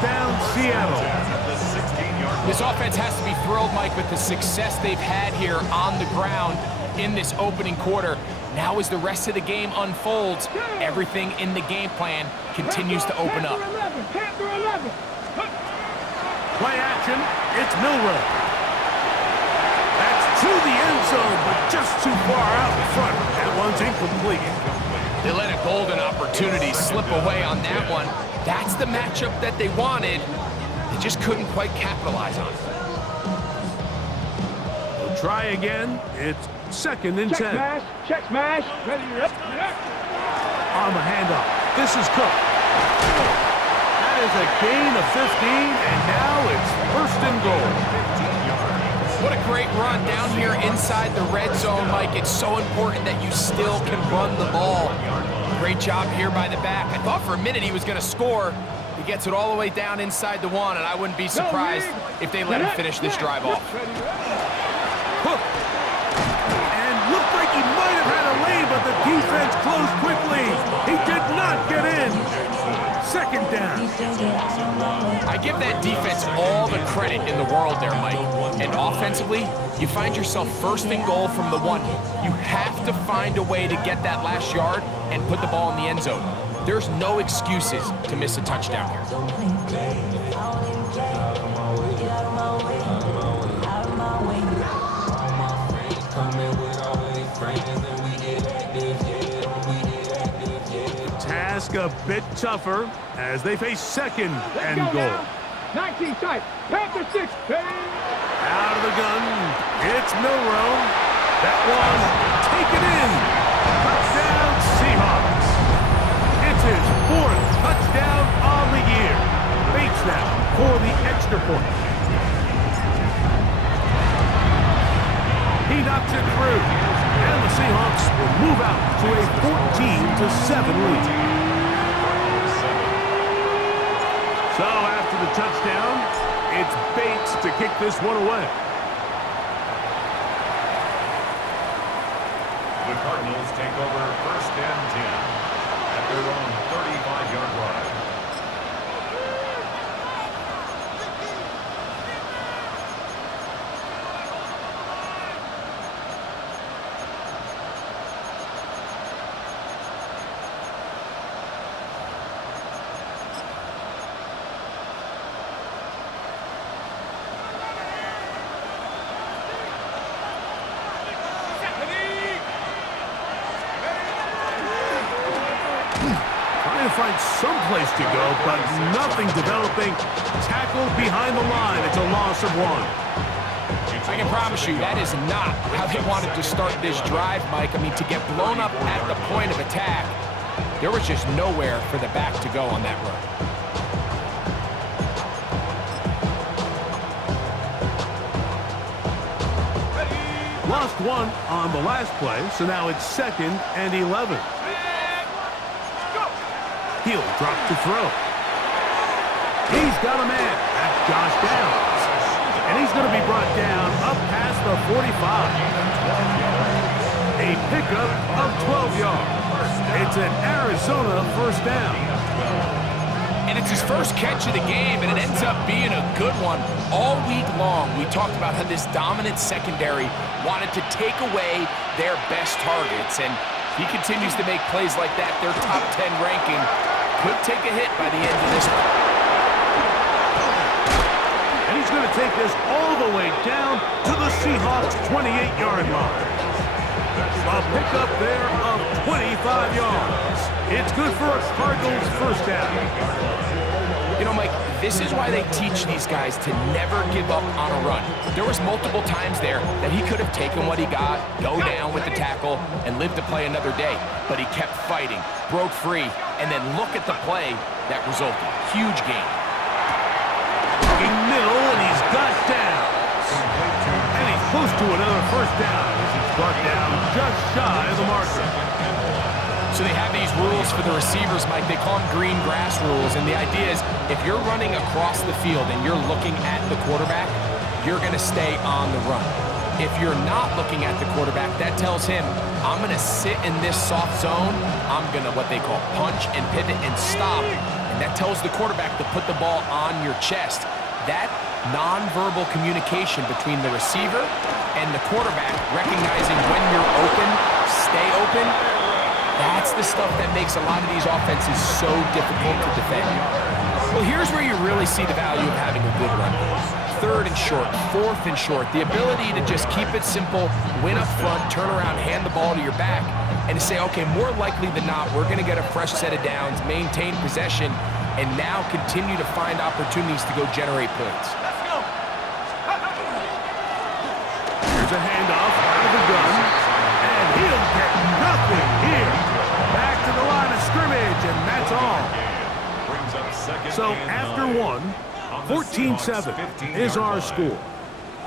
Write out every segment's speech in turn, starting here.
Touchdown, Seattle. This offense has to be thrilled, Mike, with the success they've had here on the ground in this opening quarter. Now as the rest of the game unfolds, everything in the game plan continues to open up. Play action, it's Milrow. That's to the end zone, but just too far out in front. That one's incomplete. They let a golden opportunity slip away on that one. That's the matchup that they wanted. They just couldn't quite capitalize on it. We'll try again. It's 2nd and 10. Check smash. Ready, up. On the handoff. This is Cook. That is a gain of 15, and now it's 1st and goal. What a great run down here inside the red zone, Mike. It's so important that you still can run the ball. Great job here by the back. I thought for a minute he was going to score. He gets it all the way down inside the 1, and I wouldn't be surprised if they let him finish this drive off. Cook. And looked like he might have had a lead, but the defense closed quickly. He did not get in. 2nd down. I give that defense all the credit in the world there, Mike. And offensively, you find yourself 1st and goal from the 1. You have to find a way to get that last yard and put the ball in the end zone. There's no excuses to miss a touchdown here. Task a bit tougher as they face 2nd and goal. 19 tight. Panther 6. Out of the gun. It's Milrow. That one taken in. Touchdown, Seahawks. It's his 4th touchdown on the year. Bates now for the extra point. He knocks it through. And the Seahawks will move out to a 14-7 lead. So after the touchdown, it's Bates to kick this one away. The Cardinals take over 1st and 10 at their own 35-yard line. Find some place to go, but nothing developing. Tackled behind the line. It's a loss of 1. I can promise you that is not how they wanted to start this drive, Mike. I mean, to get blown up at the point of attack, there was just nowhere for the back to go on that run. Lost 1 on the last play, so now it's 2nd and 11. He'll drop to throw. He's got a man. That's Josh Downs. And he's going to be brought down up past the 45. A pickup of 12 yards. It's an Arizona 1st down. And it's his first catch of the game, and it ends up being a good one. All week long, we talked about how this dominant secondary wanted to take away their best targets, and he continues to make plays like that. Their top 10 ranking could take a hit by the end of this one. And he's going to take this all the way down to the Seahawks' 28-yard line. A pickup there of 25 yards. It's good for a Cardinals 1st down. You know, Mike, this is why they teach these guys to never give up on a run. There was multiple times there that he could have taken what he got, go down with the tackle, and lived to play another day. But he kept fighting, broke free, and then look at the play that resulted. Huge gain. Looking middle, and he's got Downs. And he's close to another 1st down as he's brought down just shy of the marker. So they have these rules for the receivers, Mike. They call them green grass rules. And the idea is if you're running across the field and you're looking at the quarterback, you're going to stay on the run. If you're not looking at the quarterback, that tells him, I'm going to sit in this soft zone. I'm going to what they call punch and pivot and stop. And That tells the quarterback to put the ball on your chest. That nonverbal communication between the receiver and the quarterback, recognizing when you're open, stay open, that's the stuff that makes a lot of these offenses so difficult to defend. Well, here's where you really see the value of having a good one. Third and short, fourth and short, the ability to just keep it simple, win up front, turn around, hand the ball to your back, and to say, okay, more likely than not, we're going to get a fresh set of downs, maintain possession, and now continue to find opportunities to go generate points. Let's go. Here's a handoff out of the gun, and he'll get nothing here. Back to the line of scrimmage, and that's all. So after one, 14-7 is our score.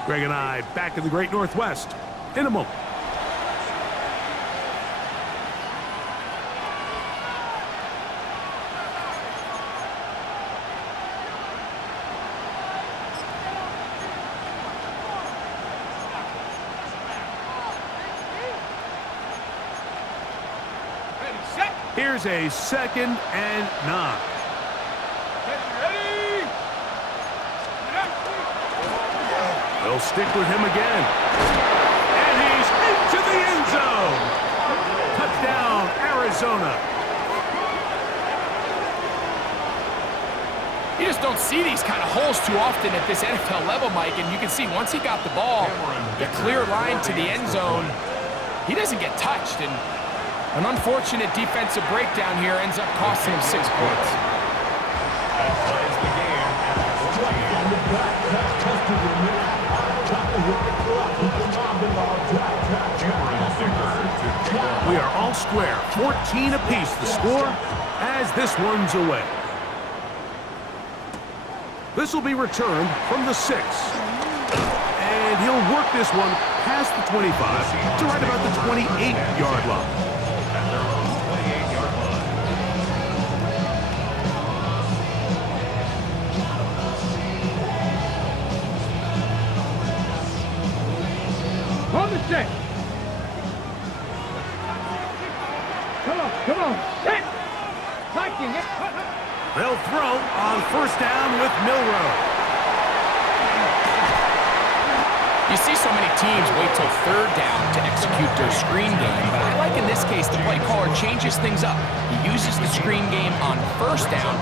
Greg and I back in the Great Northwest in a moment. Here's a 2nd and 9. They'll stick with him again. And he's into the end zone. Touchdown, Arizona. You just don't see these kind of holes too often at this NFL level, Mike, and you can see once he got the ball, the clear line to the end zone, he doesn't get touched, and an unfortunate defensive breakdown here ends up costing him 6 points. We are all square, 14 apiece the score as this one's away. This will be returned from the 6. And he'll work this one past the 25 to right about the 28-yard line. On the set. Come on, set. Liking it. They'll throw on 1st down with Milroe. You see so many teams wait till 3rd down to execute their screen game, but I like in this case the play caller changes things up. He uses the screen game on 1st down,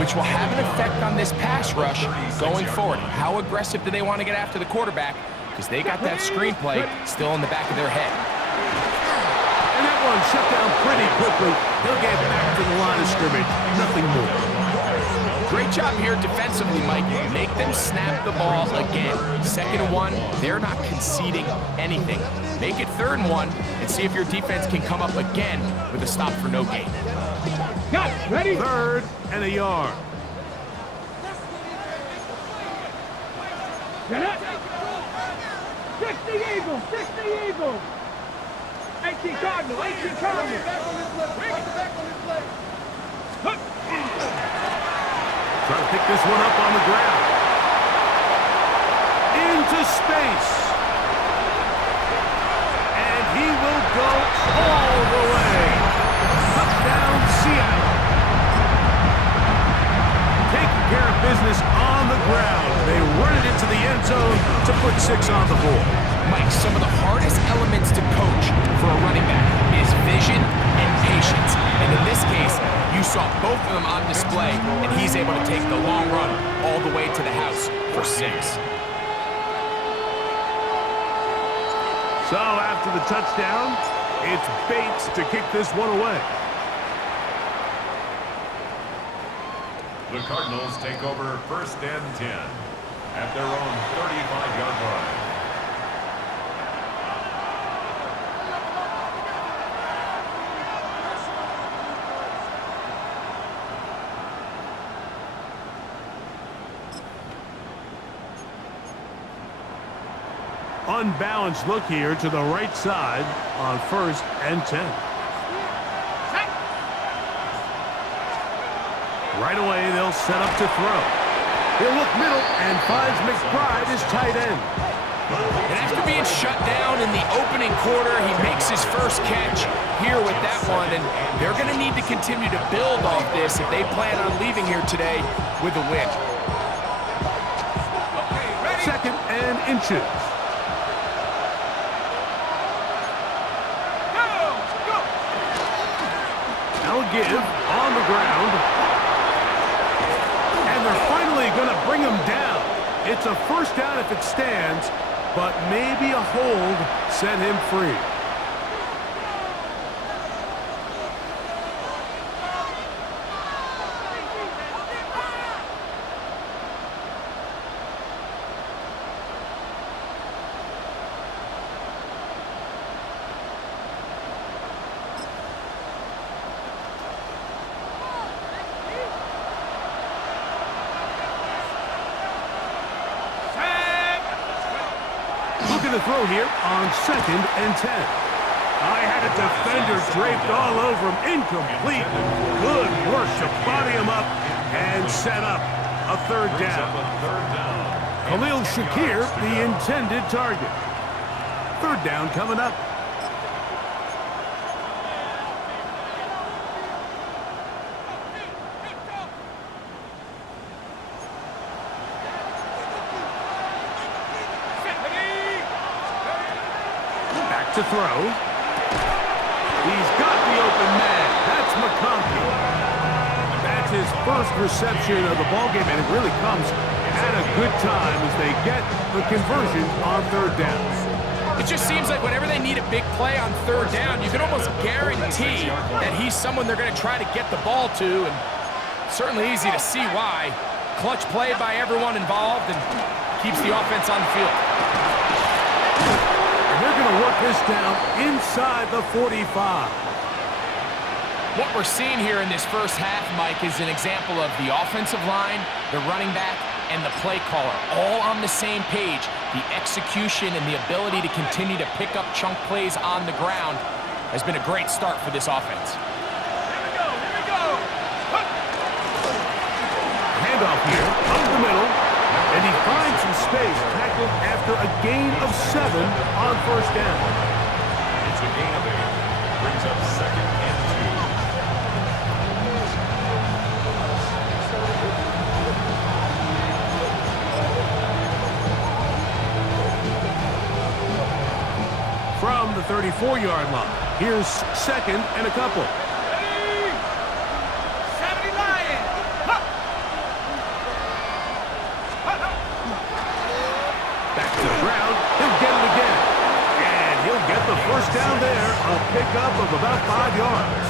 which will have an effect on this pass rush going forward. How aggressive do they want to get after the quarterback? Because they got that screenplay still in the back of their head. And that one shut down pretty quickly. He'll get back to the line of scrimmage. Nothing more. Great job here defensively, Mike. Make them snap the ball again. 2nd and 1, they're not conceding anything. Make it 3rd and 1 and see if your defense can come up again with a stop for no gain. Got it. Ready? 3rd and a yard. Get it. 60 Eagles, 60 Eagles. 18 Cardinal, 18 Cardinal. Trying to pick this one up on the ground. Into space. And he will go all the way. Touchdown, Seattle. Taking care of business on the ground. They run it into the end zone to put 6 on the board. Mike, some of the hardest elements to coach for a running back is vision and patience. And in this case, you saw both of them on display, and he's able to take the long run all the way to the house for 6. So after the touchdown, it's Bates to kick this one away. The Cardinals take over 1st and 10 at their own 35-yard line. Unbalanced look here to the right side on 1st and 10. Right away, they'll set up to throw. He'll look middle and finds McBride as tight end. And after being shut down in the opening quarter, he makes his first catch here with that one, and they're going to need to continue to build off this if they plan on leaving here today with a win. Second and inches. Now a give on the ground. And they're finally going to bring him down. It's a first down if it stands, but maybe a hold set him free. Looking to throw here on 2nd and 10. I had a defender draped all over him. Incomplete. Good work to body him up and set up a third down. Khalil Shakir, the intended target. Third down coming up. To throw. He's got the open man. That's McConkey. That's his first reception of the ballgame, and it really comes at a good time as they get the conversion on third down. It just seems like whenever they need a big play on third down, you can almost guarantee that he's someone they're going to try to get the ball to, and certainly easy to see why. Clutch play by everyone involved and keeps the offense on the field. They're going to work this down inside the 45. What we're seeing here in this first half, Mike, is an example of the offensive line, the running back, and the play caller all on the same page. The execution and the ability to continue to pick up chunk plays on the ground has been a great start for this offense. Here we go. Handoff here, up the middle. And he finds some space, tackled after a gain of 7 on first down. It's a gain of 8. Brings up 2nd and 2. From the 34-yard line, here's 2nd and a couple. First down there, a pickup of about 5 yards.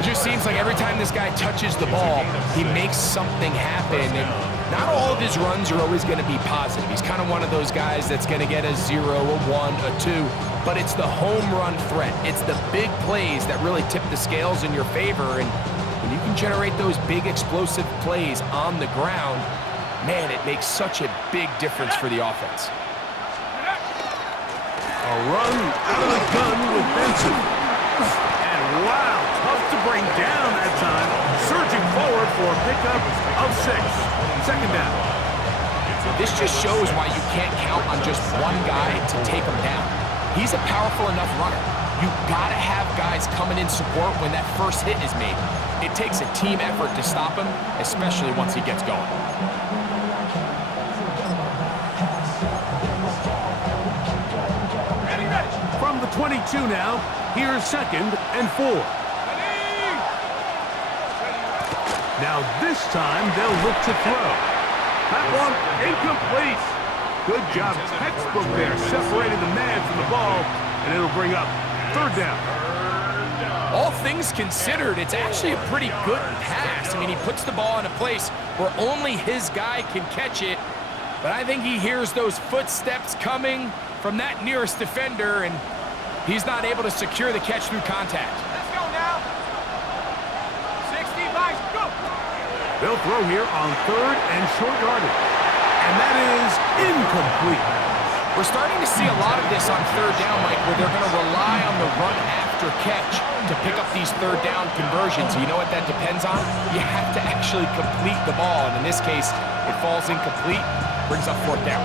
It just seems like every time this guy touches the ball, he makes something happen. And not all of his runs are always going to be positive. He's kind of one of those guys that's going to get a 0, a 1, a 2. But it's the home run threat. It's the big plays that really tip the scales in your favor. And when you can generate those big explosive plays on the ground, man, it makes such a big difference for the offense. A run out of the gun with Benson. And wow, tough to bring down that time. Surging forward for a pickup of 6. Second down. This just shows why you can't count on just one guy to take him down. He's a powerful enough runner. You've got to have guys coming in support when that first hit is made. It takes a team effort to stop him, especially once he gets going. From the 22 now, here's 2nd and 4. Now this time they'll look to throw. That one incomplete. Good job, textbook there. Separated the man from the ball, and it'll bring up third down. All things considered, it's actually a pretty good pass. I mean, he puts the ball in a place where only his guy can catch it, but I think he hears those footsteps coming from that nearest defender, and he's not able to secure the catch through contact. Let's go now. 60, Mike, go. They'll throw here on 3rd and short yardage. And that is incomplete. We're starting to see a lot of this on third down, Mike, where they're going to rely on the run after catch to pick up these third down conversions. You know what that depends on? You have to actually complete the ball, and in this case, it falls incomplete, brings up 4th down.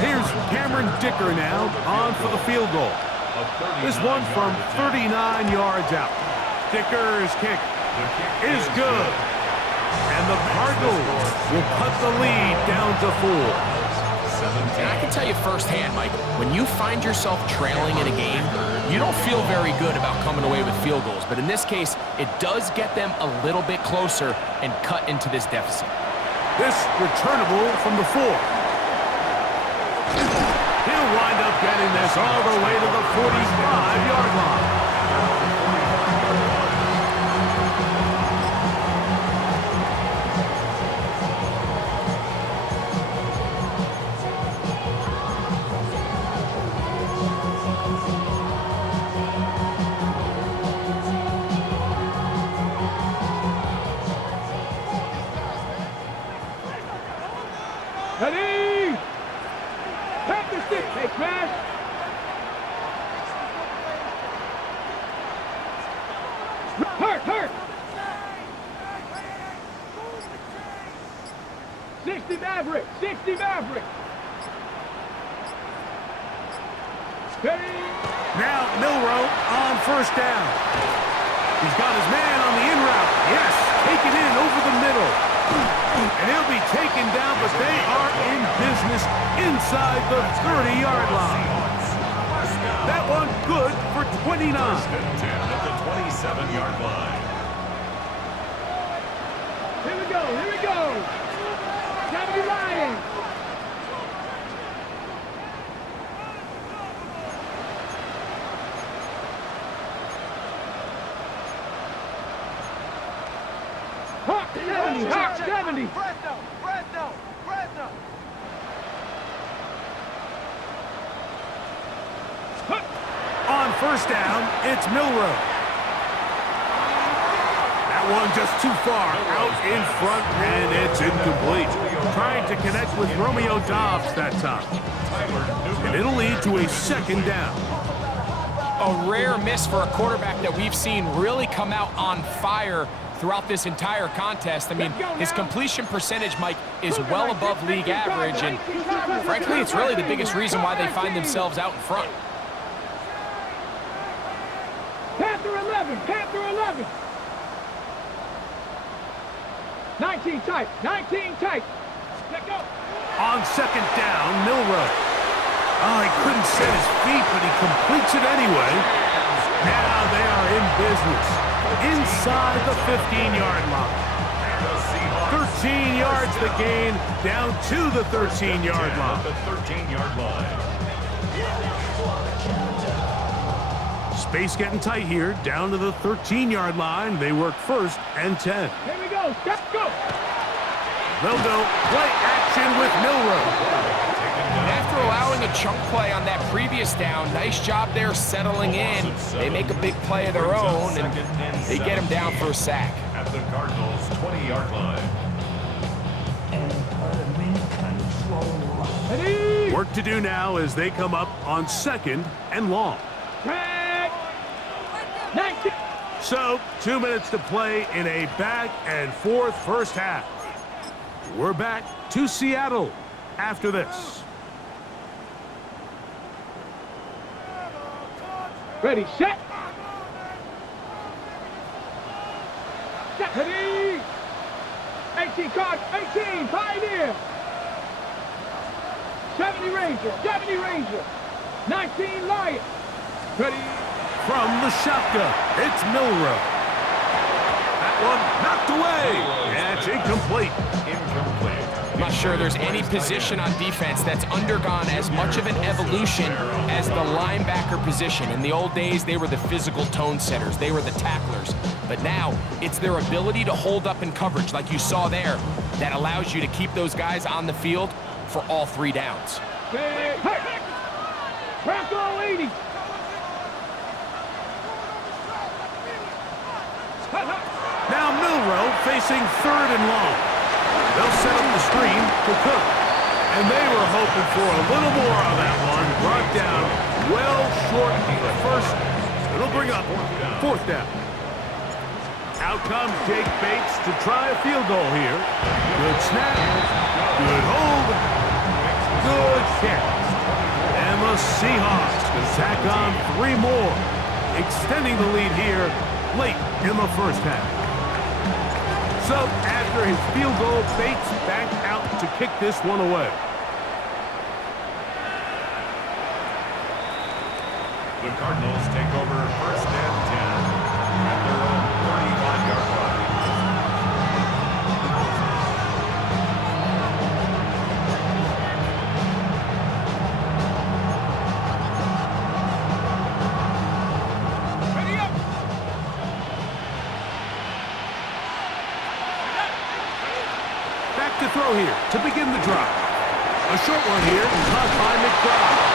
Here's Cameron Dicker now on for the field goal. This one from 39 yards out. Dicker's kick is good. And the Cardinals will cut the lead down to 4. And I can tell you firsthand, Mike, when you find yourself trailing in a game, you don't feel very good about coming away with field goals. But in this case, it does get them a little bit closer and cut into this deficit. This returnable from the 4. He'll wind up getting this all the way to the 45-yard line. Ready? Take the stick, hey, smash. Hurt. 60 Maverick. Ready? Now Milroe on first down. He's got his man on the in route. Yes, taken in over the middle. And he'll be taken down, but they are in business inside the 30-yard line. That one good for 29. First and 10 at the 27-yard line. Here we go. Gotta be lying. Hawk 70. Fresno. On first down, it's Milroe. That one just too far out in front, and it's incomplete. Trying to connect with Romeo Doubs that time. And it'll lead to a second down. A rare miss for a quarterback that we've seen really come out on fire throughout this entire contest. I mean, his completion percentage, Mike, is well above league average, and frankly, it's really the biggest reason why they find themselves out in front. Panther 11. 19 tight. Let go. On second down, Milroe. Oh, he couldn't set his feet, but he completes it anyway. Now they are in business inside the 15-yard line. 13 yards the gain, down to the 13-yard line. The 13-yard line. Space getting tight here, down to the 13-yard line. They work first and 10. Here we go. Let's go. They'll go play action with Milroe. After allowing a chunk play on that previous down, nice job there settling in. They make a big play of their own, and they get him down for a sack. At the Cardinals' 20-yard line. Ready? Work to do now as they come up on second and long. Track. 19. So, 2 minutes to play in a back and forth first half. We're back to Seattle after this. Ready, set. Ready. 18 card, 18, Pioneer. 70 Ranger. 19 Lion. Ready. From the shotgun, it's Milroe. That one knocked away. And it's incomplete. I'm not sure there's any position on defense that's undergone as much of an evolution as the linebacker position. In the old days, they were the physical tone setters. They were the tacklers. But now, it's their ability to hold up in coverage, like you saw there, that allows you to keep those guys on the field for all 3 downs. Hey. Bronco 80. Now Milroe facing third and long. They'll set up the screen to Cook. And they were hoping for a little more on that one. Brought down well short of the first. It'll bring up fourth down. Out comes Jake Bates to try a field goal here. Good snap. Good hold. Good catch. And the Seahawks can tack on 3 more, extending the lead here late in the first half. So after his field goal, Bates back out to kick this one away. The Cardinals take over first and 10 at their own 35-yard line. Ready up. Back to throw here to begin the drive. A short one here, caught by McBride.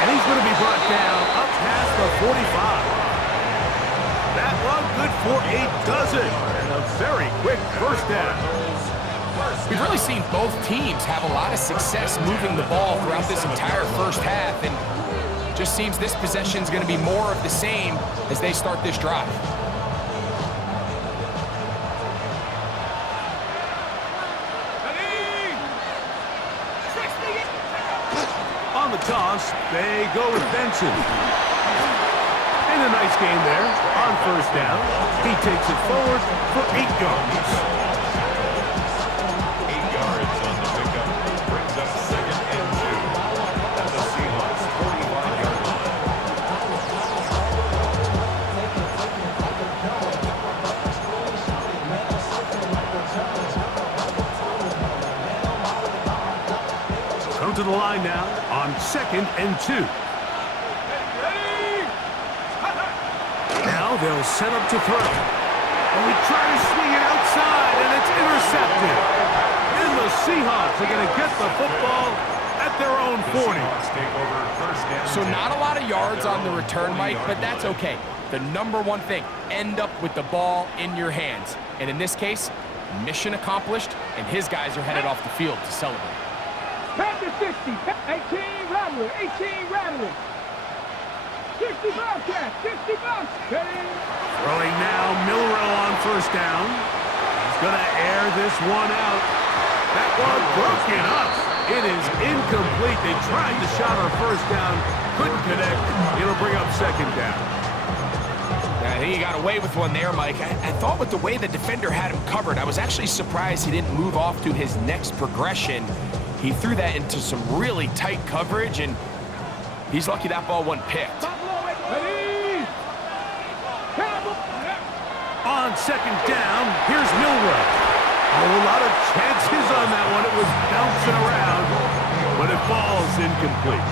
And he's going to be brought down up past the 45. That one good for a dozen. And a very quick first down. We've really seen both teams have a lot of success moving the ball throughout this entire first half, and just seems this possession is going to be more of the same as they start this drive. On the toss, they go with Benson. And a nice game there on first down. He takes it forward for 8 yards. 8 yards on the pickup. Brings up second and 2 at the Seahawks' 45-yard line. Come to the line now on second and 2. Now they'll set up to throw. And we try to swing it outside, and it's intercepted. And the Seahawks are going to get the football at their own 40. Take over first and So 10. not a lot of yards on the return, Mike, but that's okay. The number one thing, end up with the ball in your hands. And in this case, mission accomplished, and his guys are headed off the field to celebrate. Pass to 60. 18 Rattler. 18 Rattler. 60 Bobcat. 60 Bobcat. Throwing now, Milrow on first down. He's going to air this one out. That one broken up. It is incomplete. They tried to shot on first down. Couldn't connect. It'll bring up second down. I think he got away with one there, Mike. I thought with the way the defender had him covered, I was actually surprised he didn't move off to his next progression. He threw that into some really tight coverage, and he's lucky that ball wasn't picked. On second down, here's Milrow. A lot of chances on that one. It was bouncing around, but it falls incomplete.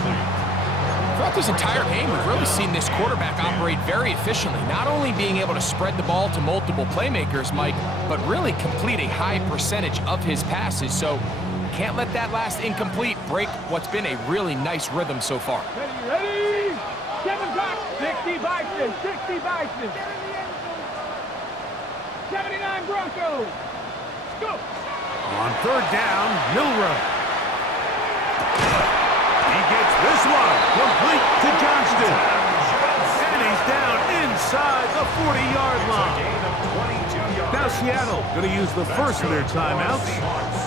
Throughout this entire game, we've really seen this quarterback operate very efficiently, not only being able to spread the ball to multiple playmakers, Mike, but really complete a high percentage of his passes. So can't let that last incomplete break what's been a really nice rhythm so far. Ready? 7 back. 60 Bison. 60 Bison. 79 Broncos. Go. On third down, Milrow. He gets this one complete to Johnston. And he's down inside the 40-yard line. Now Seattle going to use the first of their timeouts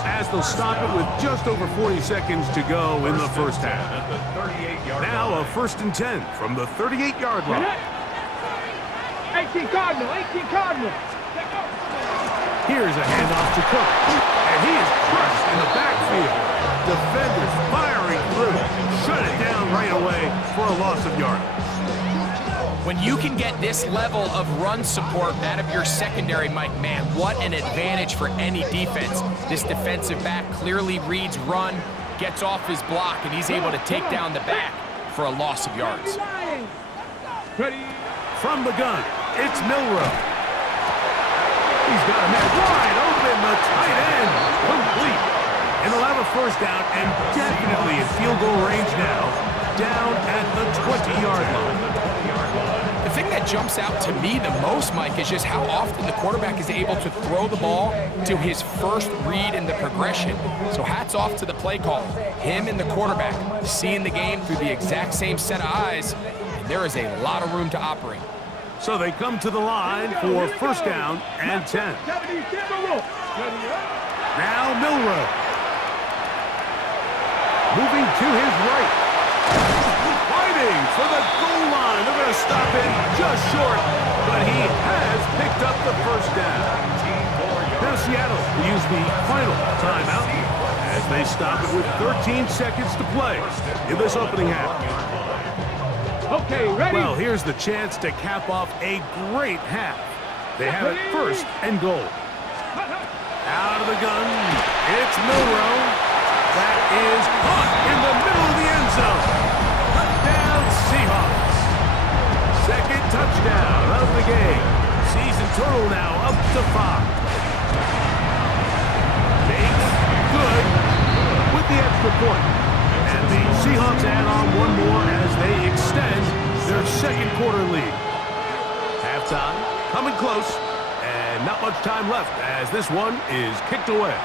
as they'll stop it with just over 40 seconds to go in the first half. Now a 1st and 10 from the 38-yard line. 18 Cardinal. 18 Cardinal. Here's a handoff to Cook, and he is crushed in the backfield. Defenders firing through. Shut it down right away for a loss of yardage. When you can get this level of run support out of your secondary, Mike, man, what an advantage for any defense. This defensive back clearly reads run, gets off his block, and he's able to take down the back for a loss of yards. Ready? From the gun, it's Milrow. He's got a man wide open, the tight end, complete. And they'll have a first down and definitely in field goal range now, down at the 20-yard line. The thing that jumps out to me the most, Mike, is just how often the quarterback is able to throw the ball to his first read in the progression. So hats off to the play call. Him and the quarterback seeing the game through the exact same set of eyes, and there is a lot of room to operate. So they come to the line for first down and 10. Now Milrow. Moving to his right. Fighting for the goal line. They're going to stop him just short, but he has picked up the first down. Now Seattle will use the final timeout as they stop it with 13 seconds to play in this opening half. Okay, ready? Well, here's the chance to cap off a great half. They have it first and goal. Out of the gun, it's Milrow. That is caught in the middle of the end zone. Touchdown, Seahawks. Second touchdown of the game. Season total now up to 5. Makes good with the extra point. And the Seahawks add on one more as they extend their second quarter lead. Halftime coming close, and not much time left as this one is kicked away.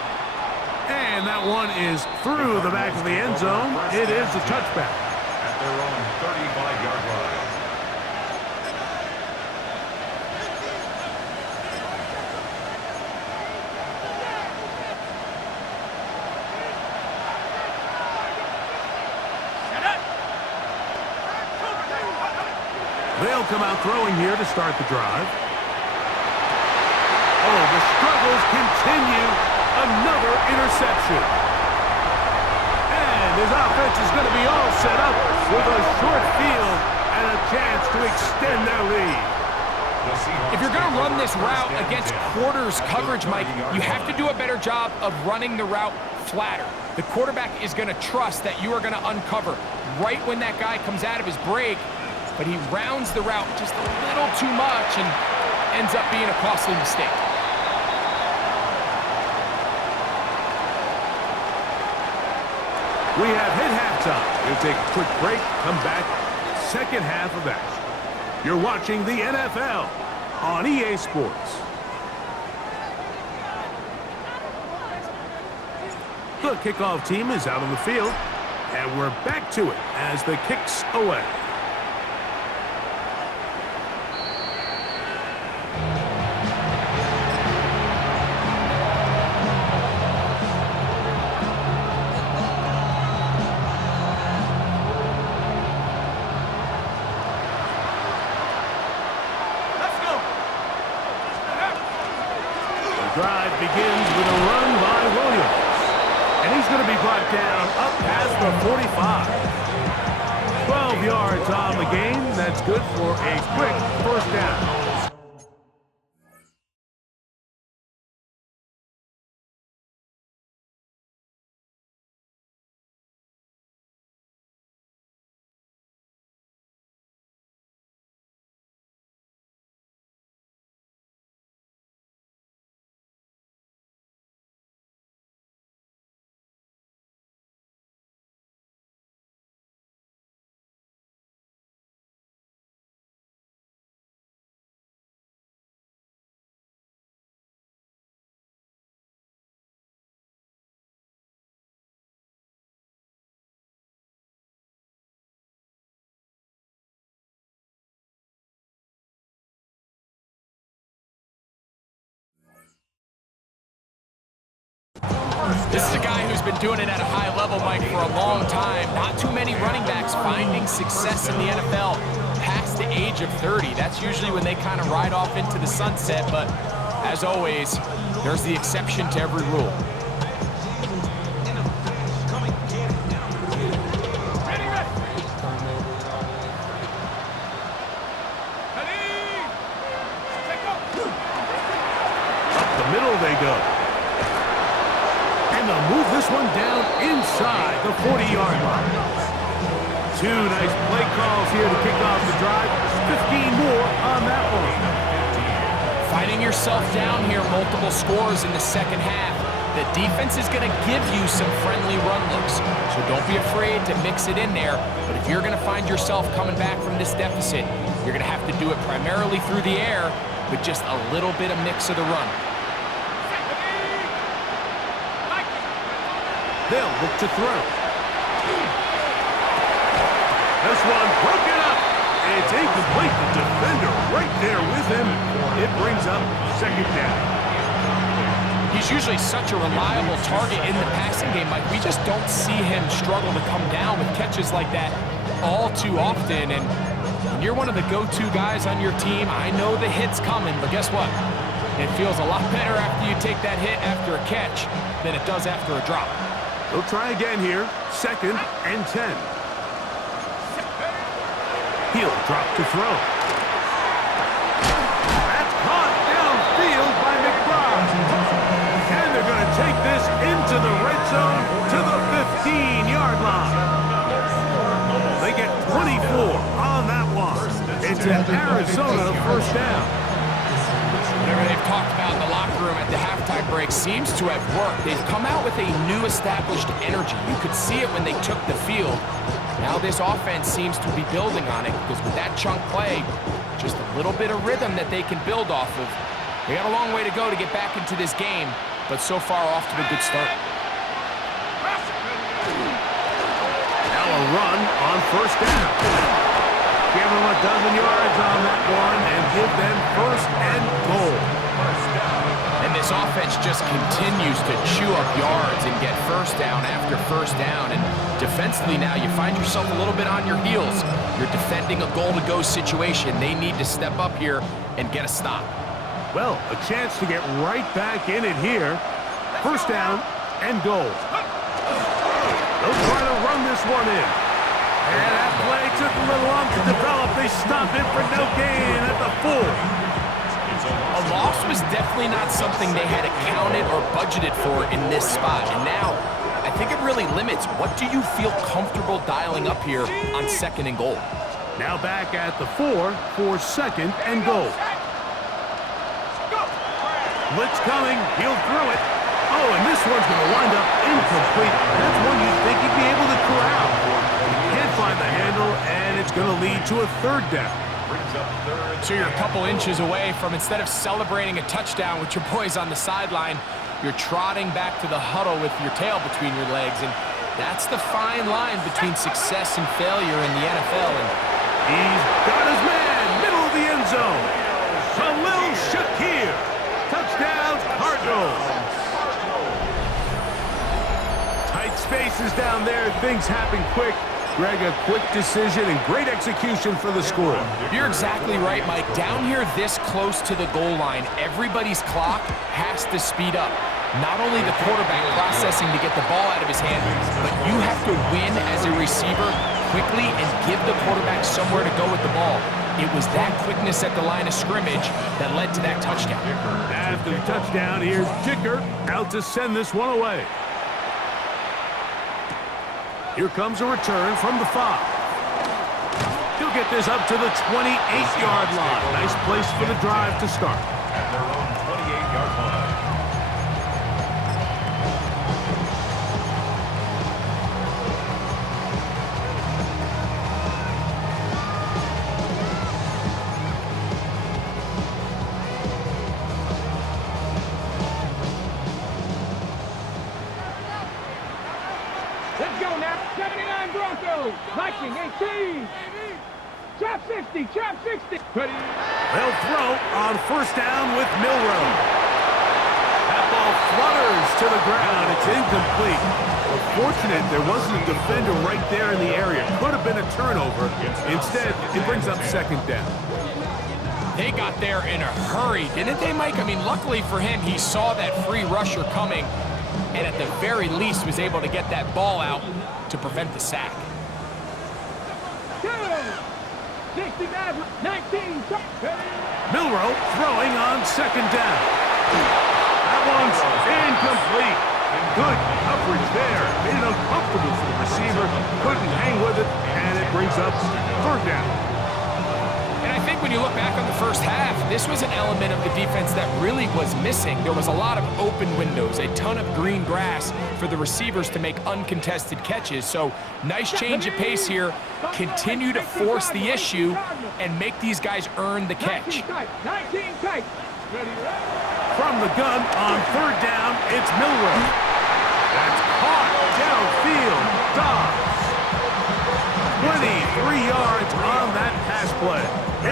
And that one is through the back of the end zone. It is a touchback. At their own 35-yard line. They'll come out throwing here to start the drive. Oh, the struggles continue. Another interception. And his offense is going to be all set up with a short field and a chance to extend their lead. If you're going to run this route against quarters coverage, Mike, you have to do a better job of running the route flatter. The quarterback is going to trust that you are going to uncover right when that guy comes out of his break, but he rounds the route just a little too much and ends up being a costly mistake. We have hit halftime. We'll take a quick break, come back, second half of action. You're watching the NFL on EA Sports. The kickoff team is out on the field, and we're back to it as the kick's away. Drive begins with a run by Williams. And he's going to be brought down up past the 45. 12 yards on the game. That's good for a quick first down. This is a guy who's been doing it at a high level, Mike, for a long time. Not too many running backs finding success in the NFL past the age of 30. That's usually when they kind of ride off into the sunset, but as always, there's the exception to every rule. Up the middle they go. And they'll move this one down inside the 40-yard line. Two nice play calls here to kick off the drive. 15 more on that one. Finding yourself down here, multiple scores in the second half. The defense is going to give you some friendly run looks, so don't be afraid to mix it in there. But if you're going to find yourself coming back from this deficit, you're going to have to do it primarily through the air with just a little bit of mix of the run. They'll look to throw. This one broken up, It's incomplete. The defender right there with him. It brings up second down. He's usually such a reliable target in the passing game, Mike. We just don't see him struggle to come down with catches like that all too often. And when you're one of the go-to guys on your team, I know the hit's coming, but guess what? It feels a lot better after you take that hit after a catch than it does after a drop. They'll try again here. 2nd and 10. He'll drop to throw. That's caught downfield by McBride. And they're going to take this into the red zone to the 15-yard line. They get 24 on that one. It's an Arizona first down. Whatever they've talked about in the locker room at the halftime break seems to have worked. They've come out with a new established energy. You could see it when they took the field. Now this offense seems to be building on it because with that chunk play, just a little bit of rhythm that they can build off of. They got a long way to go to get back into this game, but so far off to a good start. Now a run on first down. Give them a dozen yards on that one and give them 1st and goal. And this offense just continues to chew up yards and get first down after first down. And defensively now, you find yourself a little bit on your heels. You're defending a goal-to-go situation. They need to step up here and get a stop. Well, a chance to get right back in it here. 1st down and goal. They'll try to run this one in. And that play took a little long to develop. They stopped it for no gain at the 4. A loss was definitely not something they had accounted or budgeted for in this spot. And now, I think it really limits what do you feel comfortable dialing up here on 2nd and goal. Now back at the 4 for 2nd and goal. Blitz coming. He'll throw it. Oh, and this one's going to wind up incomplete. That's one you'd think he'd be able to corral. Can't find the handle, and it's going to lead to a 3rd down. So you're a couple inches away from, instead of celebrating a touchdown with your boys on the sideline, you're trotting back to the huddle with your tail between your legs. And that's the fine line between success and failure in the NFL. And he's got his man, middle of the end zone. Khalil Shakir. Touchdown, Cardinals. Tight spaces down there. Things happen quick. Greg, a quick decision and great execution for the score. You're exactly right, Mike. Down here this close to the goal line, everybody's clock has to speed up. Not only the quarterback processing to get the ball out of his hand, but you have to win as a receiver quickly and give the quarterback somewhere to go with the ball. It was that quickness at the line of scrimmage that led to that touchdown. After the touchdown, here's Dicker out to send this one away. Here comes a return from the 5. He'll get this up to the 28-yard line. Nice place for the drive to start. At their own 28-yard line. Let's go now. 79 Broncos. Viking 18. Trap 60. Trap 60. Ready. They'll throw on first down with Milrow. That ball flutters to the ground. It's incomplete. Fortunate there wasn't a defender right there in the area. Could have been a turnover. Instead, it brings up 2nd down. They got there in a hurry, didn't they, Mike? I mean, luckily for him, he saw that free rusher coming, and at the very least was able to get that ball out to prevent the sack. 60 Maverick, 19. Milrow throwing on 2nd down. That one's incomplete. Good coverage there. Made it uncomfortable for the receiver. Couldn't hang with it, and it brings up 3rd down. And I think when you look back on the first half, this was an element of the defense that really was missing. There was a lot of open windows, a ton of green grass for the receivers to make uncontested catches. So nice change of pace here. Continue to force the issue and make these guys earn the catch. 19 tight. From the gun on 3rd down, it's Milrow. That's caught downfield. Dobbs. 23 yards on that pass play.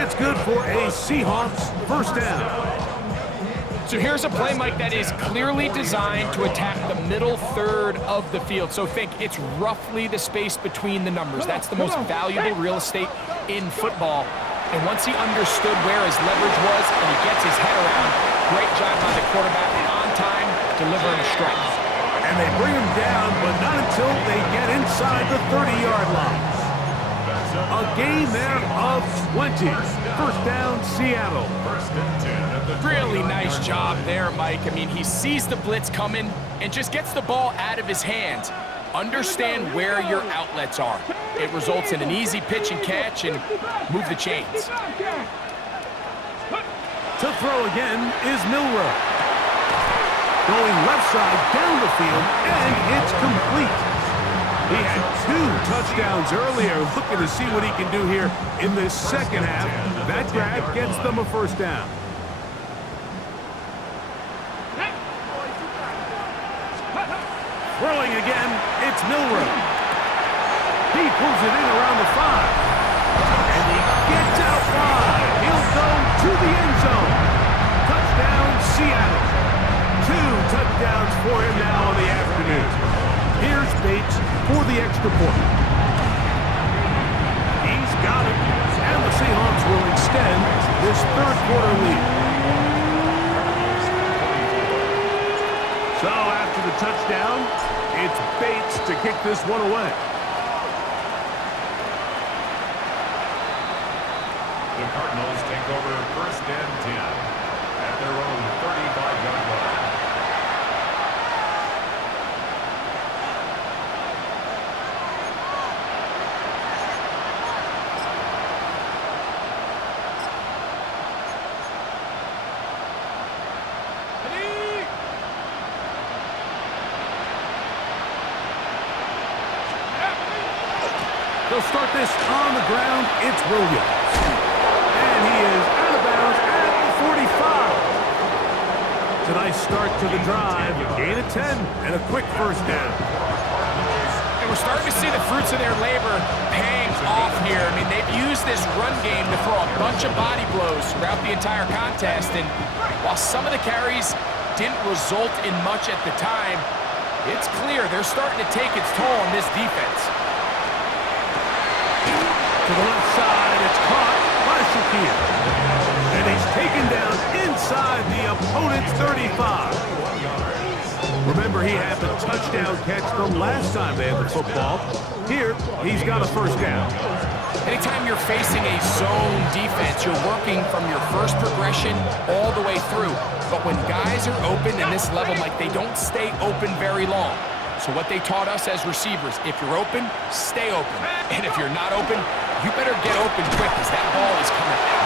It's good for a Seahawks first down. So here's a play, Mike, that is clearly designed to attack the middle third of the field. So think it's roughly the space between the numbers. That's the most valuable real estate in football. And once he understood where his leverage was and he gets his head around, great job by the quarterback, on time, delivering a strike. And they bring him down, but not until they get inside the 30-yard line. A gain there of 20. First down, Seattle. First and 10 at the Really 29-yard nice job line. there, Mike. I mean, he sees the blitz coming and just gets the ball out of his hands. Understand where your outlets are. It results in an easy pitch and catch and move the chains. To throw again is Milroe. Going left side down the field, and it's complete. He had 2 touchdowns earlier, looking to see what he can do here in this second half. That grab gets them a first down. Throwing again, it's Milroe. He pulls it in around the 5. And he gets out wide. He'll go to the end zone. Touchdown, Seattle. 2 touchdowns for him now in the afternoon. Here's Bates for the extra point. He's got it. And the Seahawks will extend this third quarter lead. So after the touchdown, it's Bates to kick this one away. The Cardinals take over first and 10 at their own 35-yard line. They'll start this on the ground. It's Williams. And he is out of bounds at the 45. It's a nice start to the drive. A gain of 10 and a quick first down. And we're starting to see the fruits of their labor paying off here. I mean, they've used this run game to throw a bunch of body blows throughout the entire contest. And while some of the carries didn't result in much at the time, it's clear they're starting to take its toll on this defense. To the left side, it's caught by Shakir. And he's taken down inside the opponent's 35. Remember, he had the touchdown catch the last time they had the football. Here, he's got a first down. Anytime you're facing a zone defense, you're working from your first progression all the way through. But when guys are open in this level, like, they don't stay open very long. So what they taught us as receivers, if you're open, stay open. And if you're not open, you better get open quick because that ball is coming out.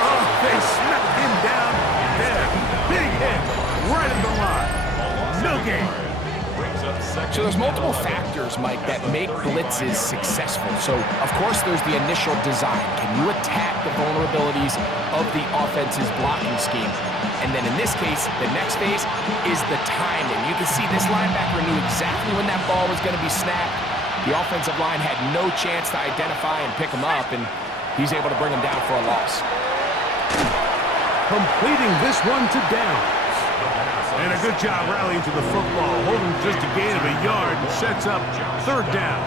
Oh, they smacked him down there. Big hit right at the line. No gain. So there's multiple factors, Mike, that make blitzes successful. So, of course, there's the initial design. Can you attack the vulnerabilities of the offense's blocking scheme? And then in this case, the next phase is the timing. You can see this linebacker knew exactly when that ball was going to be snapped. The offensive line had no chance to identify and pick him up, and he's able to bring him down for a loss. Completing this one to Downs. And a good job rallying to the football, holding just a gain of a yard and sets up third down.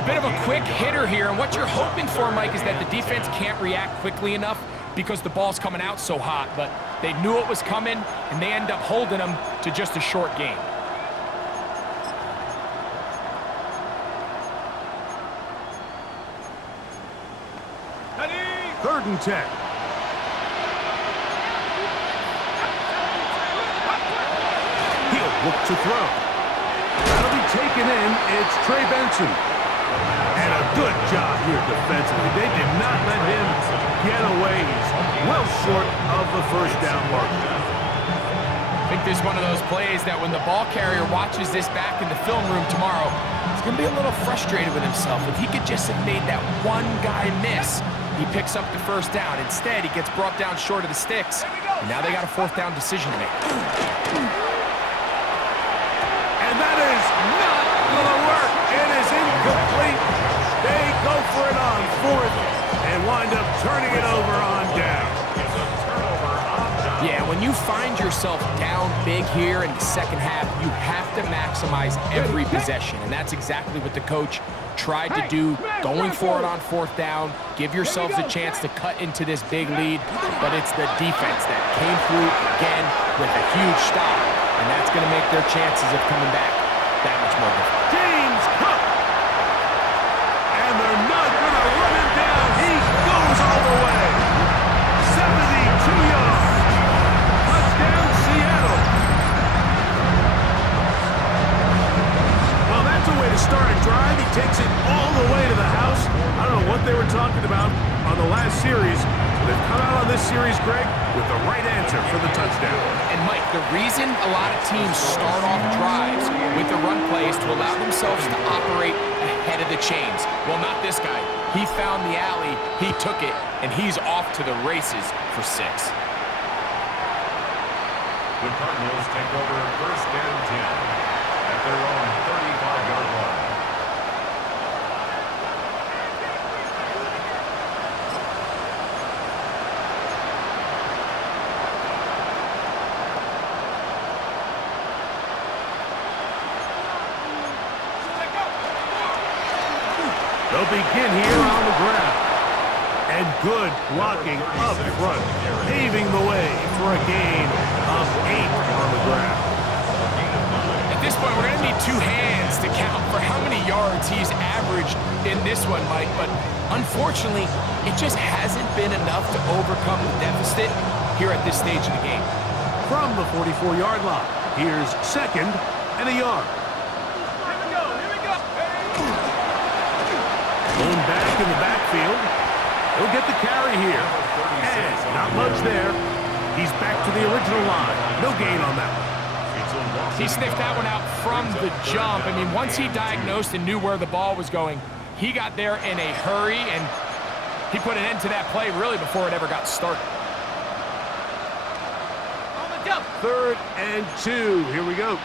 A bit of a quick hitter here, and what you're hoping for, Mike, is that the defense can't react quickly enough because the ball's coming out so hot, but they knew it was coming, and they end up holding them to just a short gain. Third and 10. He'll look to throw. That'll be taken in. It's Trey Benson. And a good job here defensively. They did not let him get away. He's well short of the first down mark. I think this is one of those plays that when the ball carrier watches this back in the film room tomorrow, he's going to be a little frustrated with himself. If he could just have made that one guy miss, he picks up the first down. Instead, he gets brought down short of the sticks. And now they got a fourth down decision to make. And that is not going to work. It is incomplete. They go for it on fourth and wind up turning it over on down. Yeah, when you find yourself down big here in the second half, you have to maximize every possession, and that's exactly what the coach tried to do, going for it on fourth down. Give yourselves a chance to cut into this big lead, but it's the defense that came through again with a huge stop, and that's going to make their chances of coming back that much more difficult. James Cook. And they're not going to run him down. He goes all the way. 72 yards. Touchdown, Seattle. Well, that's a way to start a drive. He takes it all the way to the house. I don't know what they were talking about on the last series. They've come out on this series, Greg, with the right answer for the touchdown. And Mike, the reason a lot of teams start off drives with the run play is to allow themselves to operate ahead of the chains. Well, not this guy. He found the alley, he took it, and he's off to the races for 6. The Cardinals take over first and 10 at their own 35-yard line. They'll begin here on the ground. And good blocking up front, paving the way for a gain of 8 on the ground. At this point, we're going to need 2 hands to count for how many yards he's averaged in this one, Mike. But unfortunately, it just hasn't been enough to overcome the deficit here at this stage of the game. From the 44-yard line, here's 2nd and a yard. Going back in the backfield. He'll get the carry here. And not much there. He's back to the original line. No gain on that one. He sniffed that one out from the jump. I mean, once he diagnosed and knew where the ball was going, he got there in a hurry, and he put an end to that play really before it ever got started. 3rd and 2. Here we go.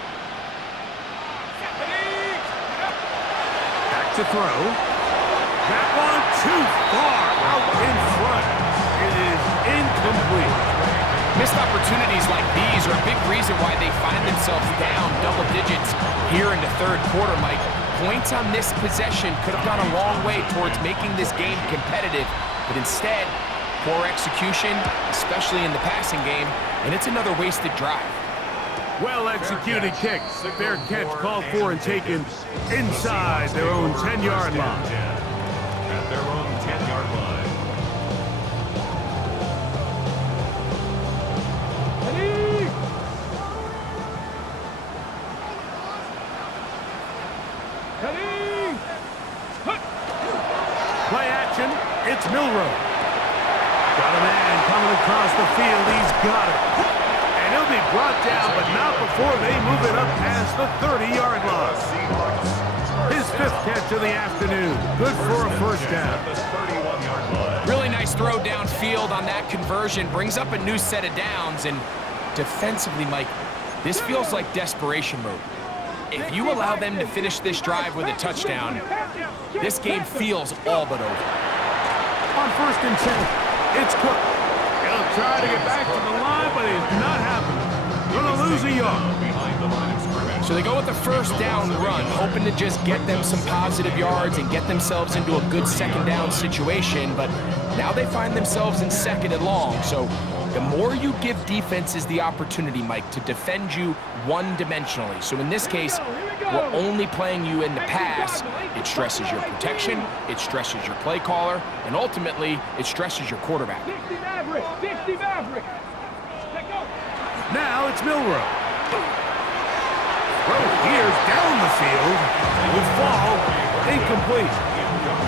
Back to throw. That one too far out in front. It is incomplete. Missed opportunities like these are a big reason why they find themselves down double digits here in the 3rd quarter, Mike. Points on this possession could have gone a long way towards making this game competitive, but instead, poor execution, especially in the passing game, and it's another wasted drive. Well-executed kick. Fair catch called for and taken inside their own 10-yard line. At their own 10-yard line. Play action. It's Milroe. Got a man coming across the field. He's got it. And he'll be brought down, but not before they move it up past the 30-yard line. His 5th catch of the afternoon. Good for a first down. Really nice throw downfield on that conversion. Brings up a new set of downs. And defensively, Mike, this feels like desperation mode. If you allow them to finish this drive with a touchdown, this game feels all but over. On 1st and 10, it's Cook. He'll try to get back to the line, but it's not happening. Gonna lose a yard. So they go with the first down run, hoping to just get them some positive yards and get themselves into a good second down situation, but now they find themselves in 2nd and long. So the more you give defenses the opportunity, Mike, to defend you one-dimensionally. So in this case, we're only playing you in the pass. It stresses your protection, it stresses your play caller, and ultimately, it stresses your quarterback. 60 Maverick. Now it's Milroe. Here's down the field. Will fall incomplete.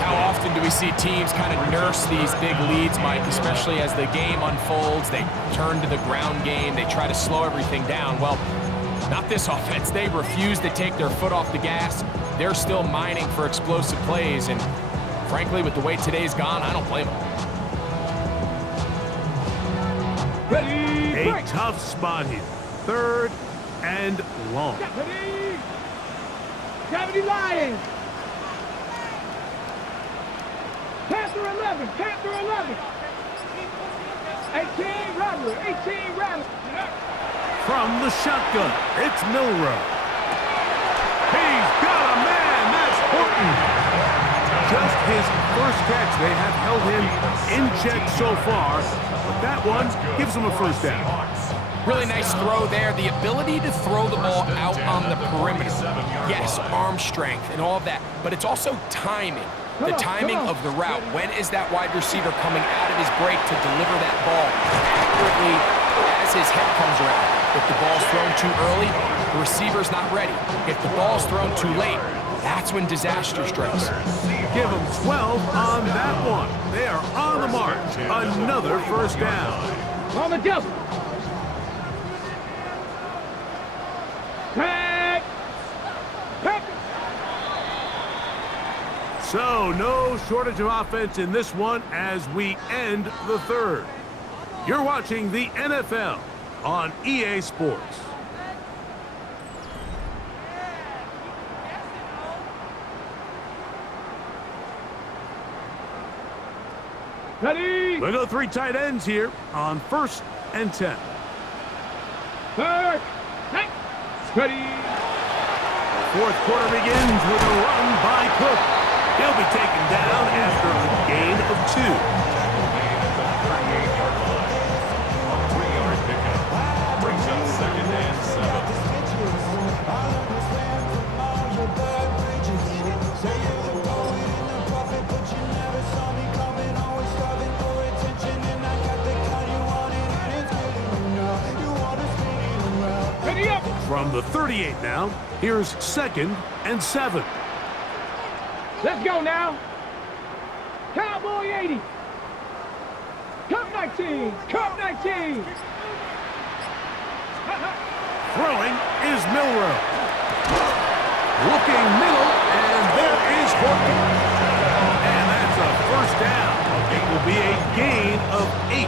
How often do we see teams kind of nurse these big leads, Mike, especially as the game unfolds? They turn to the ground game. They try to slow everything down. Well, not this offense. They refuse to take their foot off the gas. They're still mining for explosive plays, and frankly, with the way today's gone, I don't blame them. A tough spot here. 3rd and long. Deputy Lions. Pass 11, Panther 11. 18, Rattler, 18, Rattler. From the shotgun, it's Milrow. He's got a man. That's Horton. Just his first catch. They have held him in check so far, but that one gives him a first down. Really nice throw there. The ability to throw the ball out on the perimeter. Yes, arm strength and all of that, but it's also timing. The timing of the route. When is that wide receiver coming out of his break to deliver that ball accurately as his head comes around? If the ball's thrown too early, the receiver's not ready. If the ball's thrown too late, that's when disaster strikes. Give them 12 on that one. They are on the march. Another first down. On the double. Tag. So no shortage of offense in this one as we end the third. You're watching the NFL on EA Sports. Ready. We go 3 tight ends here on 1st and 10. Third. Ready. Fourth quarter begins with a run by Cook. He'll be taken down after a gain of 2. Gain at the 38-yard line. A 3-yard pickup. Brings up 2nd and 7. Ready up. From the 38 now, here's 2nd and 7. Let's go now. Cowboy 80. Cup 19. Cup 19. Throwing is Milrow. Looking middle, and there is Horton. And that's a first down. It will be a gain of 8.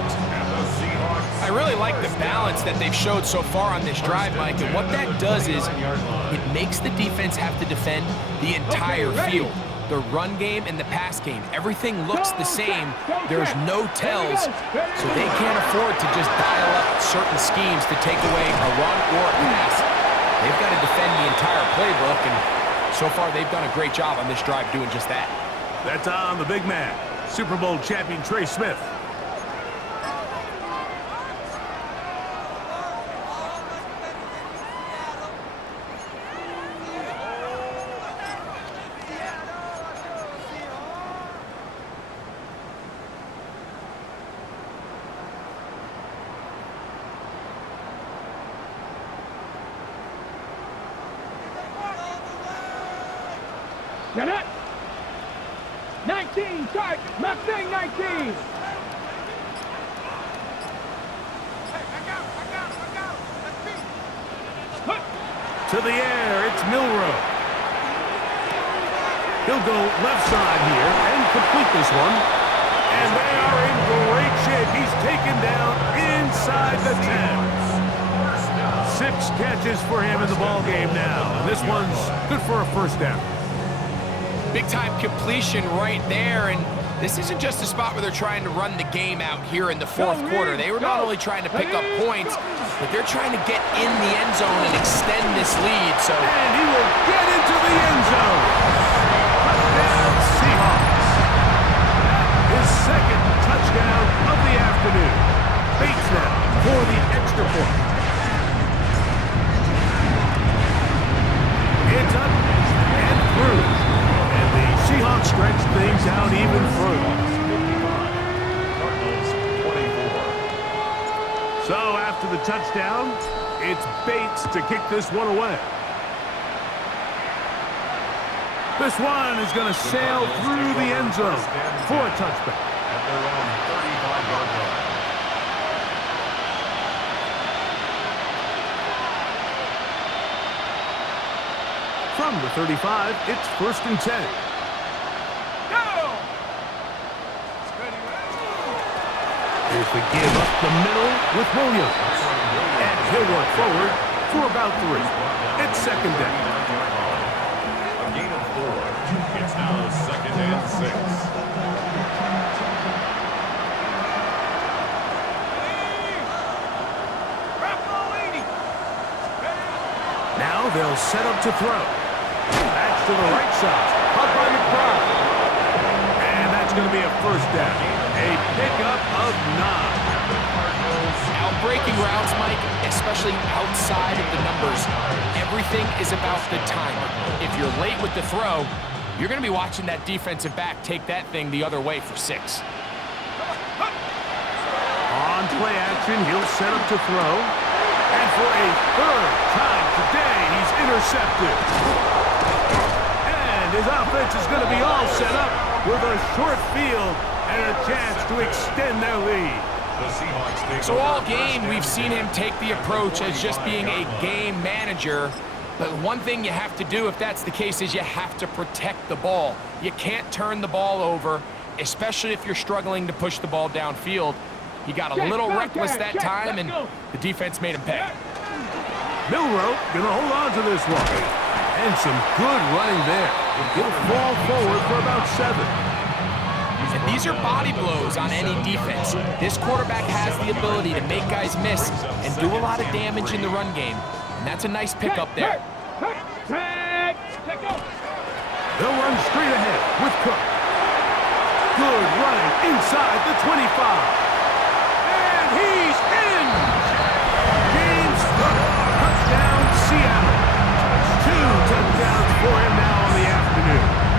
I really like the balance that they've showed so far on this drive, Mike, and what that does is it makes the defense have to defend the entire field. The run game and the pass game, everything looks the same. There's no tells, so they can't afford to just dial up certain schemes to take away a run or a pass. They've got to defend the entire playbook, and so far they've done a great job on this drive doing just that. That's on the big man, Super Bowl champion Trey Smith. Get it. 19. Start. Mustang 19. To the air, it's Milrow. He'll go left side here and complete this one. And they are in great shape. He's taken down inside the 10. 6 catches for him in the ball game now. And this one's good for a first down. Big-time completion right there, and this isn't just a spot where they're trying to run the game out here in the 4th quarter. They were not only trying to pick up points, but they're trying to get in the end zone and extend this lead. So, and he will get into the end zone. Touchdown, Seahawks. His 2nd touchdown of the afternoon. Bates now for the extra point. It's up and through. And the Seahawks stretch things out even further. Cardinals 24. So after the touchdown, it's Bates to kick this one away. This one is going to sail through the end zone for a touchback. At their own 35-yard line. From the 35, it's 1st and 10. Here's the give up the middle with Williams. And he'll work forward for about 3. It's 2nd down. A gain of 4. It's now 2nd and 6. Now they'll set up to throw. That's to the right side. Caught by McBride. And that's going to be a first down. A pickup of 9. Out-breaking routes, Mike, especially outside of the numbers, everything is about the timing. If you're late with the throw, you're going to be watching that defensive back take that thing the other way for 6. On play action, he'll set up to throw. And for a third time today, he's intercepted. And his offense is going to be all set up with a short field and a chance to extend their lead. So all game, we've seen him take the approach as just being a game manager. But one thing you have to do, if that's the case, is you have to protect the ball. You can't turn the ball over, especially if you're struggling to push the ball downfield. He got a little reckless that time, and the defense made him pay. Milroe gonna hold on to this one. And some good running there. He'll fall forward for about 7. And these are body blows on any defense. This quarterback has the ability to make guys miss and do a lot of damage in the run game. And that's a nice pickup there. They'll run straight ahead with Cook. Good running inside the 25. And he's in! James Cook, touchdown Seattle. 2 touchdowns for him now on the afternoon.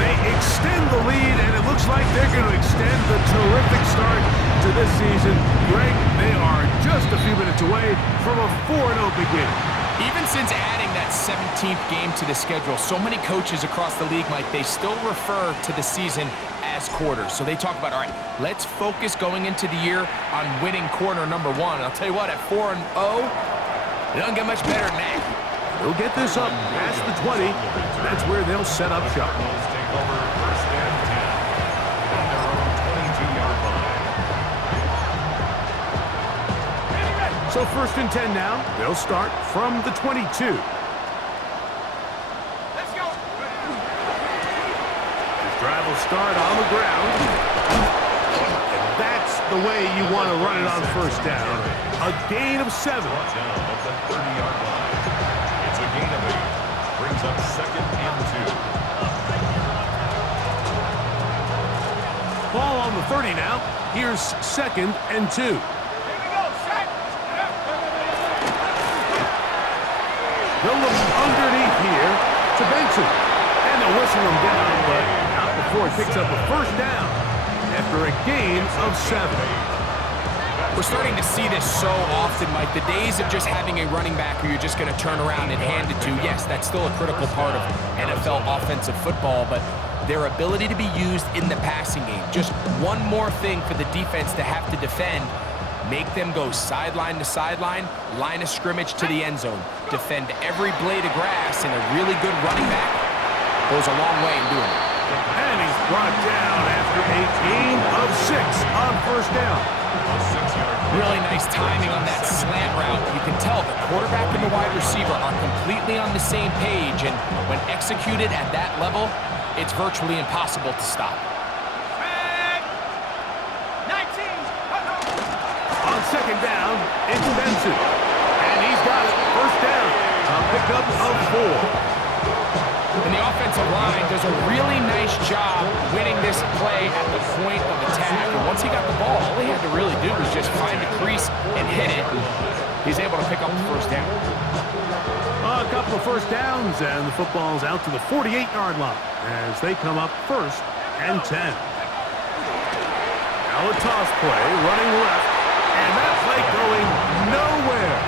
They extend the lead, and it looks like they're going to extend the terrific start to this season. Greg, they are just a few minutes away from a 4-0 beginning. Even since adding that 17th game to the schedule, so many coaches across the league, Mike, they still refer to the season as quarters. So they talk about, all right, let's focus going into the year on winning quarter number 1. And I'll tell you what, at 4-0, it doesn't get much better than that. They'll get this up past the 20. That's where they'll set up shop. Over first and 10 on their own 22-yard line. So first and 10 now. They'll start from the 22. Let's go. This drive will start on the ground. And that's the way you want to run it on first down. A gain of 7. Touchdown at the 30-yard line. It's a gain of 8. Brings up second and 2. Ball on the 30 now. Here's second and 2. Here we go, set. They'll look underneath here to Benson. And they'll whistle him down, but not before he picks up a first down after a gain of 7. We're starting to see this so often, Mike. The days of just having a running back who you're just going to turn around and hand it to, yes, that's still a critical part of NFL offensive football, but their ability to be used in the passing game. Just one more thing for the defense to have to defend. Make them go sideline to sideline, line of scrimmage to the end zone. Defend every blade of grass, and a really good running back goes a long way in doing it. And he's brought down after a gain of 6 on first down. Really nice timing on that slant route. You can tell the quarterback and the wide receiver are completely on the same page, and when executed at that level, it's virtually impossible to stop. 19. On second down, it's Benson. And he's got it. First down. A pickup of 4. And the offensive line does a really nice job winning this play at the point of attack. And once he got the ball, all he had to really do was just find the crease and hit it. He's able to pick up the first down. A couple of first downs, and the football's out to the 48-yard line as they come up first and 10. Now a toss play, running left, and that play going nowhere.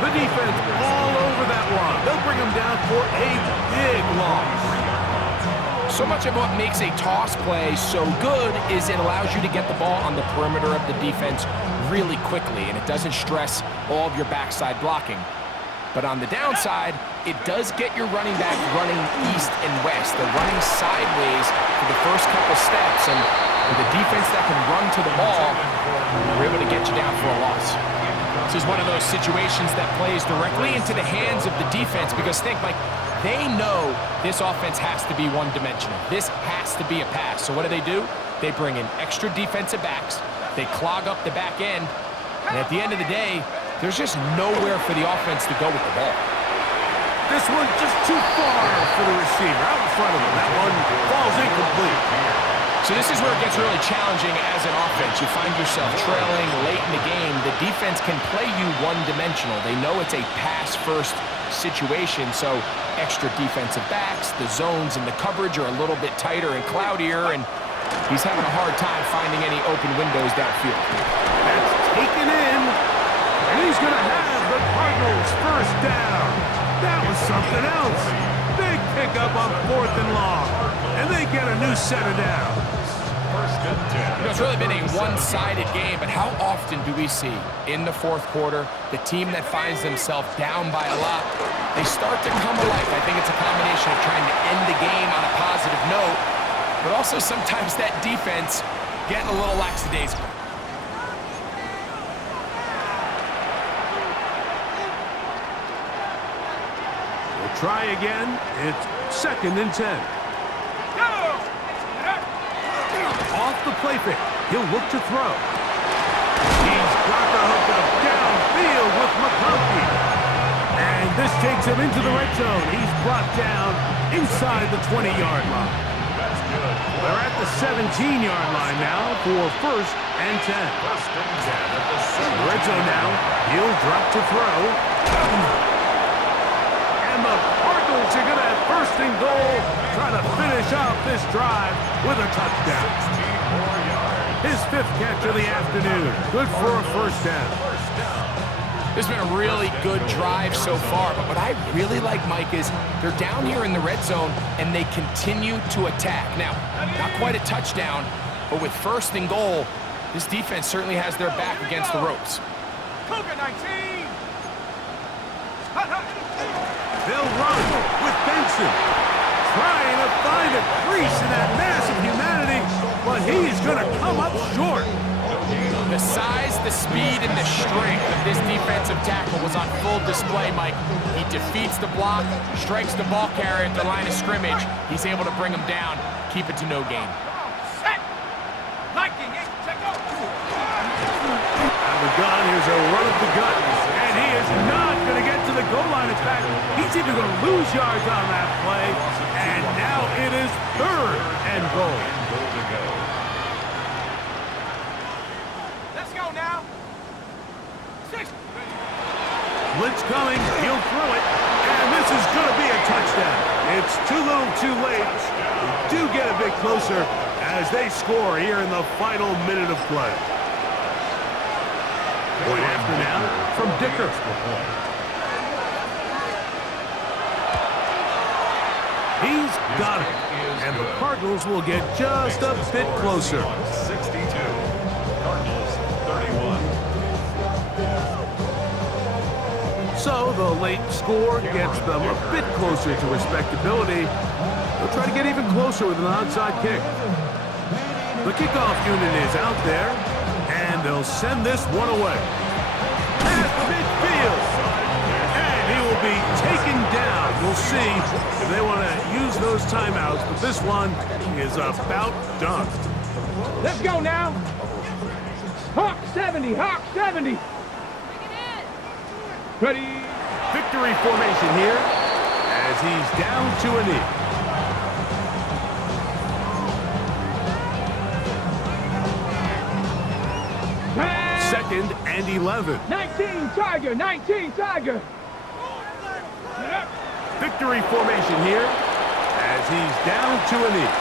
The defense all over that one. They'll bring him down for a big loss. So much of what makes a toss play so good is it allows you to get the ball on the perimeter of the defense really quickly, and it doesn't stress all of your backside blocking. But on the downside, it does get your running back running east and west. They're running sideways for the first couple steps, and with a defense that can run to the ball, we're able to get you down for a loss. This is one of those situations that plays directly into the hands of the defense, because think, like, they know this offense has to be one-dimensional. This has to be a pass. So what do? They bring in extra defensive backs. They clog up the back end. And at the end of the day, There's just nowhere for the offense to go with the ball. This one just too far for the receiver. Out in front of him. That one falls incomplete. So this is where it gets really challenging as an offense. You find yourself trailing late in the game. The defense can play you one-dimensional. They know it's a pass-first situation, so extra defensive backs, the zones and the coverage are a little bit tighter and cloudier, and he's having a hard time finding any open windows downfield. That's taken in, and he's going to have the Cardinals first down. That was something else. Big pickup on 4th and long, and they get a new set of downs. You know, it's really been a one-sided game, but how often do we see in the 4th quarter the team that finds themselves down by a lot, they start to come to life. I think it's a combination of trying to end the game on a positive note, but also sometimes that defense getting a little lackadaisical. We'll try again. It's 2nd and 10. Off the play fake. He'll look to throw. He's got the hook up downfield with McConkey. And this takes him into the red zone. He's brought down inside the 20-yard line. They're at the 17-yard line now for 1st and 10. The red zone now. He'll drop to throw. And the Cardinals are going to have 1st and goal, trying to finish off this drive with a touchdown. His 5th catch of the afternoon. Good for a 1st down. This has been a really good drive so far, but what I really like, Mike, is they're down here in the red zone, and they continue to attack. Now, not quite a touchdown, but with 1st and goal, this defense certainly has their back against the ropes. Cougar 19. They'll run with Benson, trying to find a crease in that mass of humanity, but he's going to come up short. The size, the speed, and the strength of this defensive tackle was on full display, Mike. He defeats the block, strikes the ball carrier at the line of scrimmage. He's able to bring him down, keep it to no gain. Set. Liking it. Check out. Out of the gun, here's a run at the gut, and he is not going to get to the goal line. In fact, he's either going to lose yards on that play, and now it is 3rd and goal. Let's go now. 6. Blitz coming, he'll throw it, and this is going to be a touchdown. It's too little too late. They do get a bit closer as they score here in the final minute of play. Point after now from Dicker. He's got it, and the Cardinals will get just a bit closer. 62. Cardinals 31. So the late score gets them a bit closer to respectability. They'll try to get even closer with an onside kick. The kickoff unit is out there, and they'll send this one away. Past midfield, and he will be taken down. We'll see if they want to use those timeouts, but this one is about done. Let's go now. Hawk 70. Hawk 70. Ready. Victory formation here as he's down to a knee. Pass. 2nd and 11. 19 Tiger. 19 Tiger. Victory formation here as he's down to a knee.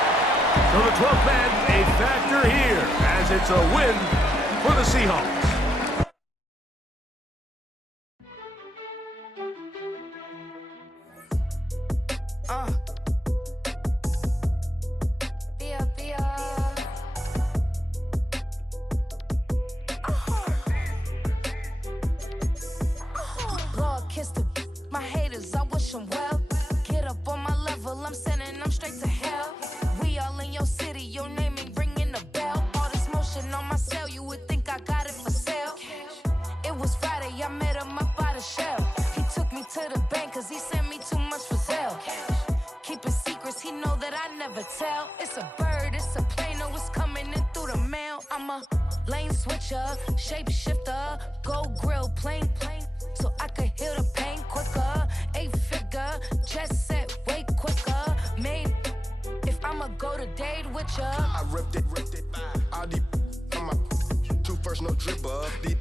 So the 12th man a factor here as it's a win for the Seahawks. My haters, I wish them well. Get up on my level, I'm sending them straight to hell. We all in your city, your name ain't ringing the bell. All this motion on my cell, you would think I got it for sale. It was Friday, I met him up by the shell. He took me to the bank, cause he sent me too much for Zelle. Keeping secrets, he know that I never tell. It's a bird, it's a plane, no, it's coming in through the mail. I'm a lane switcher, shape shifter, gold grill, plain. with ya. I ripped it. All these on my two first, no dripper. These